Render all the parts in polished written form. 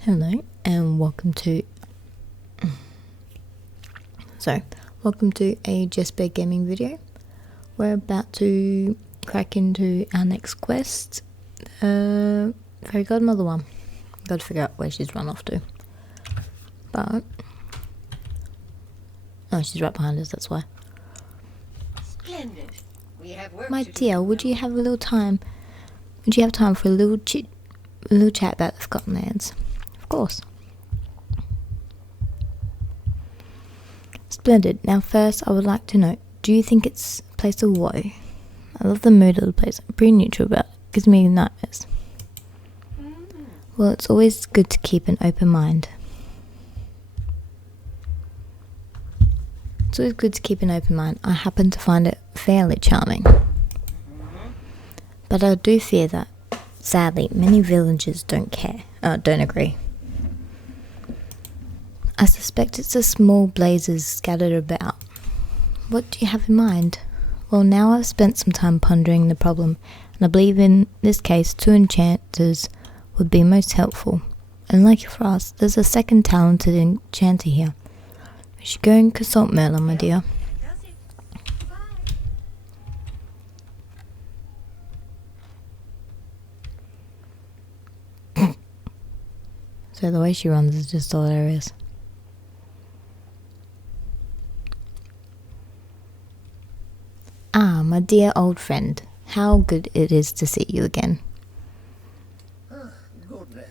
Hello and welcome to a Jesper gaming video. We're about to crack into our next quest, Fairy Godmother one. Gotta figure out where she's run off to. But she's right behind us, that's why. Splendid. We have work My to do. dear, would you have time for a little chat about the Forgotten Lands? Of course. Splendid. Now first I would like to know, do you think it's a place of woe? I love the mood of the place. I'm pretty neutral about it. Gives me nightmares. Well, it's always good to keep an open mind. I happen to find it fairly charming. But I do fear that, sadly, many villagers don't agree. I suspect it's the small blazes scattered about. What do you have in mind? Well, now I've spent some time pondering the problem, and I believe in this case 2 enchanters would be most helpful. And lucky for us, there's a second talented enchanter here. We should go and consult Merlin, my dear. So the way she runs is just hilarious. Ah, my dear old friend. How good it is to see you again.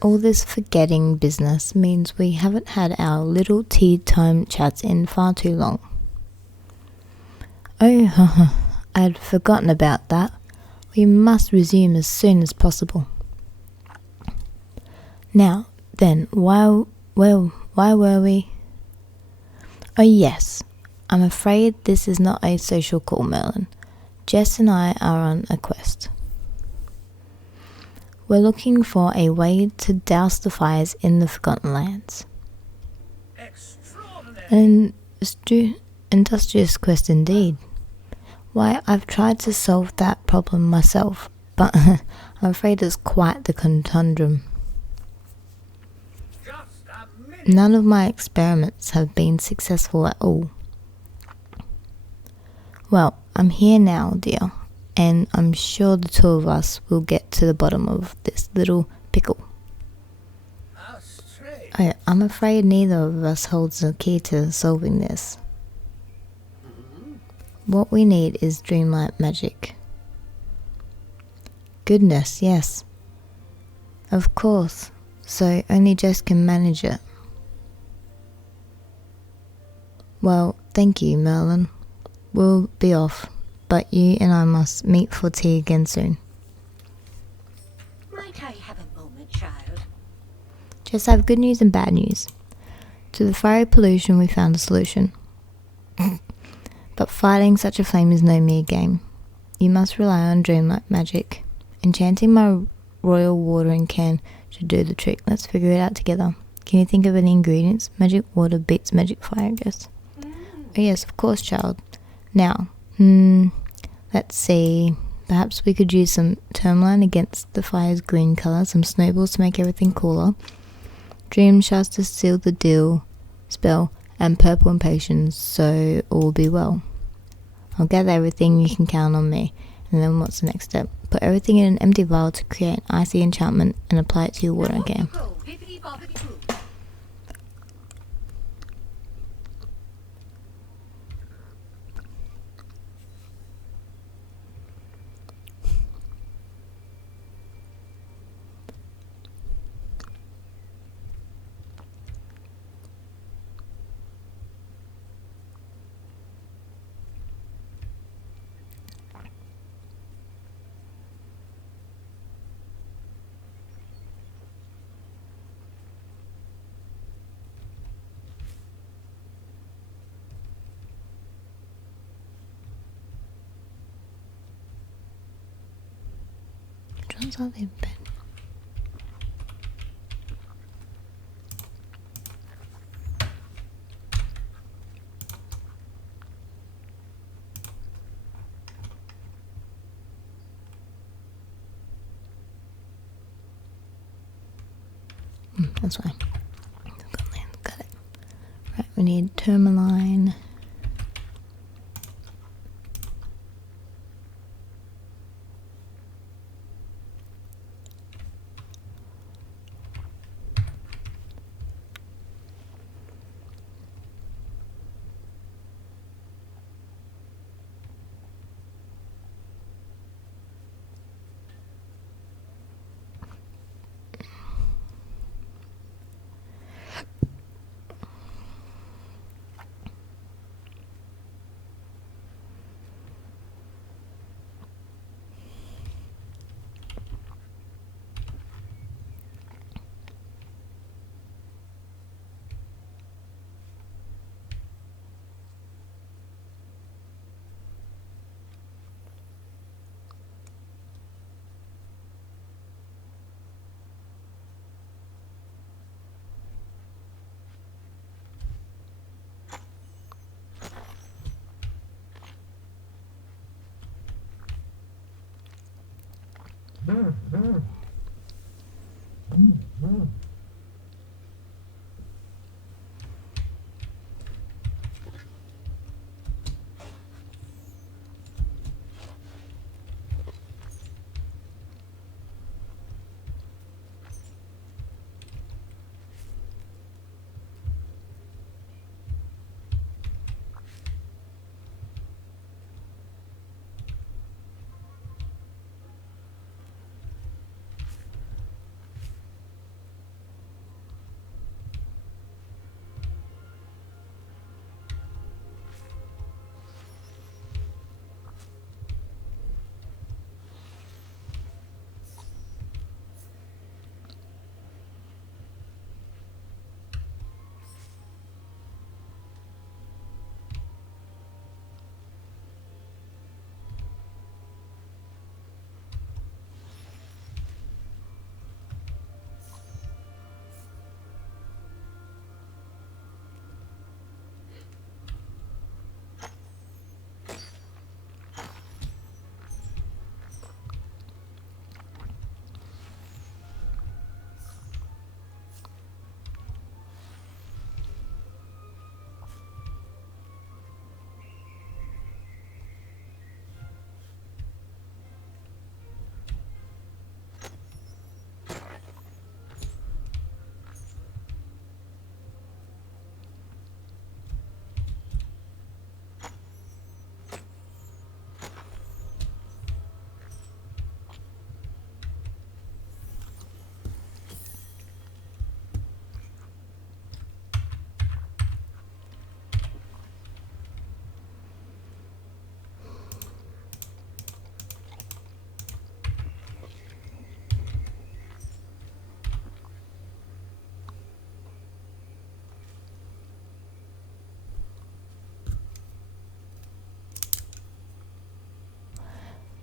All this forgetting business means we haven't had our little tea time chats in far too long. Oh, I'd forgotten about that. We must resume as soon as possible. Now, then, why were we? Oh yes, I'm afraid this is not a social call, Merlin. Jess and I are on a quest. We're looking for a way to douse the fires in the Forgotten Lands. An industrious quest indeed. Why, I've tried to solve that problem myself, but I'm afraid it's quite the conundrum. None of my experiments have been successful at all. Well, I'm here now, dear, and I'm sure the 2 of us will get to the bottom of this little pickle. Oh, I'm afraid neither of us holds the key to solving this. What we need is Dreamlight magic. Goodness, yes. Of course, so only Jess can manage it. Well, thank you, Merlin. We'll be off, but you and I must meet for tea again soon. Might I have a moment, child? Just have good news and bad news. To the fiery pollution we found a solution. But fighting such a flame is no mere game. You must rely on Dreamlight magic. Enchanting my royal watering can should do the trick. Let's figure it out together. Can you think of any ingredients? Magic water beats magic fire, I guess. Oh yes, of course, child. Now, let's see. Perhaps we could use some tourmaline against the fire's green colour, some snowballs to make everything cooler, dream shards to seal the spell, and purple impatience, so all will be well. I'll gather everything, you can count on me. And then what's the next step? Put everything in an empty vial to create an icy enchantment and apply it to your watering can. Which ones are they in bed? That's fine. Got it. Right, we need tourmaline.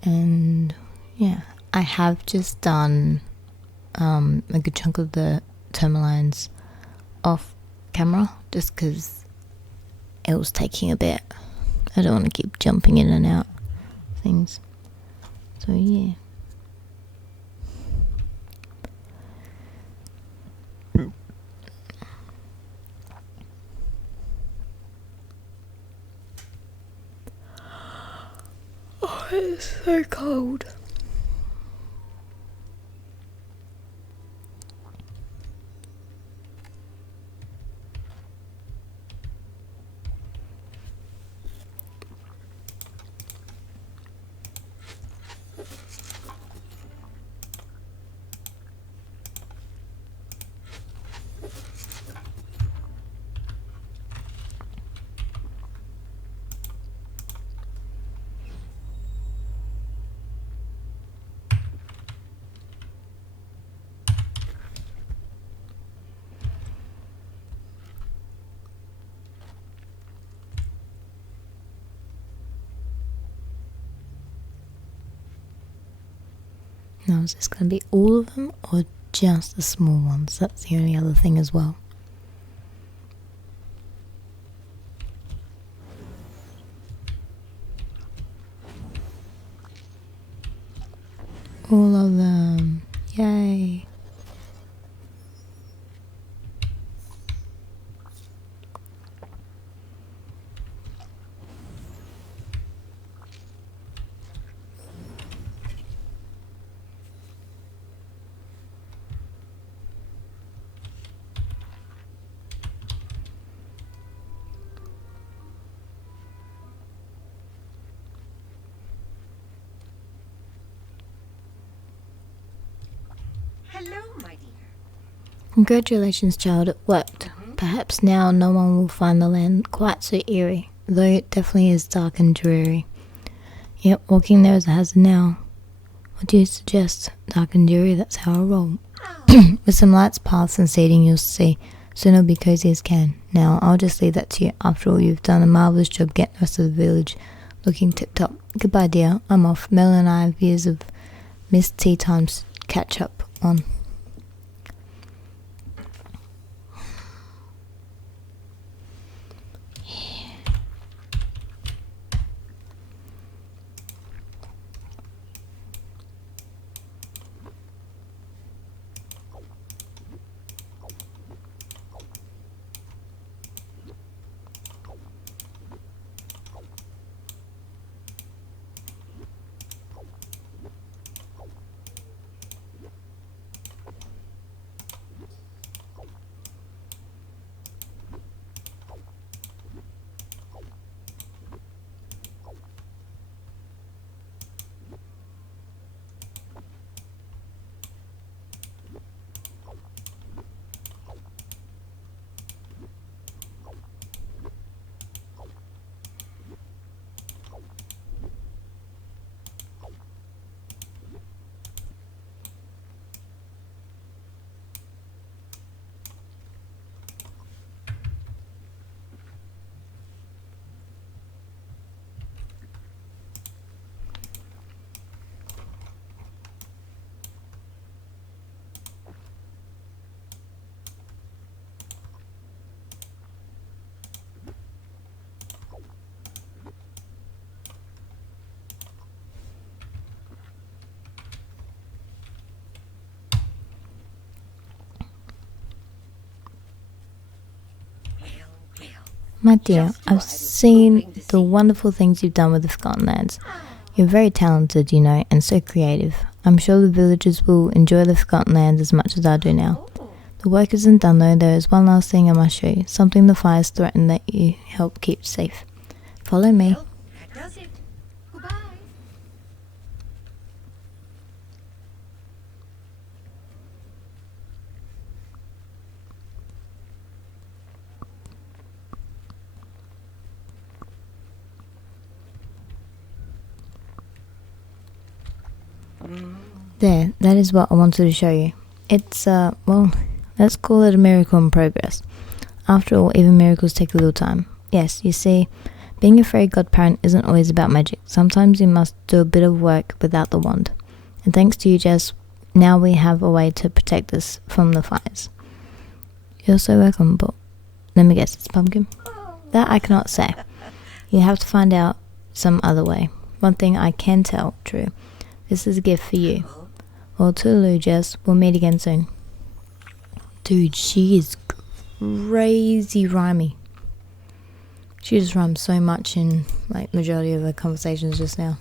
And yeah, I have just done a good chunk of the tourmalines off camera just because it was taking a bit. I don't want to keep jumping in and out things. So yeah. Oh, it's so cold. Now, is this going to be all of them or just the small ones? That's the only other thing as well. All of them. Yay. Hello, my dear. Congratulations, child, it worked. Perhaps now no one will find the land quite so eerie, though it definitely is dark and dreary. Yet walking there is a hazard now. What do you suggest? Dark and dreary, that's how I roll. With some lights, paths and seating you'll see. Soon it'll be cozy as can. Now, I'll just leave that to you. After all, you've done a marvellous job getting the rest of the village looking tip-top. Goodbye, dear. I'm off. Mel and I have years of missed tea times to catch up on. My dear, I've seen the wonderful things you've done with the Forgotten Lands. You're very talented, you know, and so creative. I'm sure the villagers will enjoy the Forgotten Lands as much as I do now. The work isn't done though. There is one last thing I must show you. Something the fires threaten that you help keep safe. Follow me. Well, that does it. Goodbye. There, that is what I wanted to show you. It's, well, let's call it a miracle in progress. After all, even miracles take a little time. Yes, you see, being a fairy godparent isn't always about magic. Sometimes you must do a bit of work without the wand. And thanks to you, Jess, now we have a way to protect us from the fires. You're so welcome, but let me guess, it's pumpkin? That I cannot say. You have to find out some other way. One thing I can tell, true. This is a gift for you. Well, toodaloo, Jess. We'll meet again soon. Dude, she is crazy rhymey. She just rhymes so much in, like, majority of her conversations just now.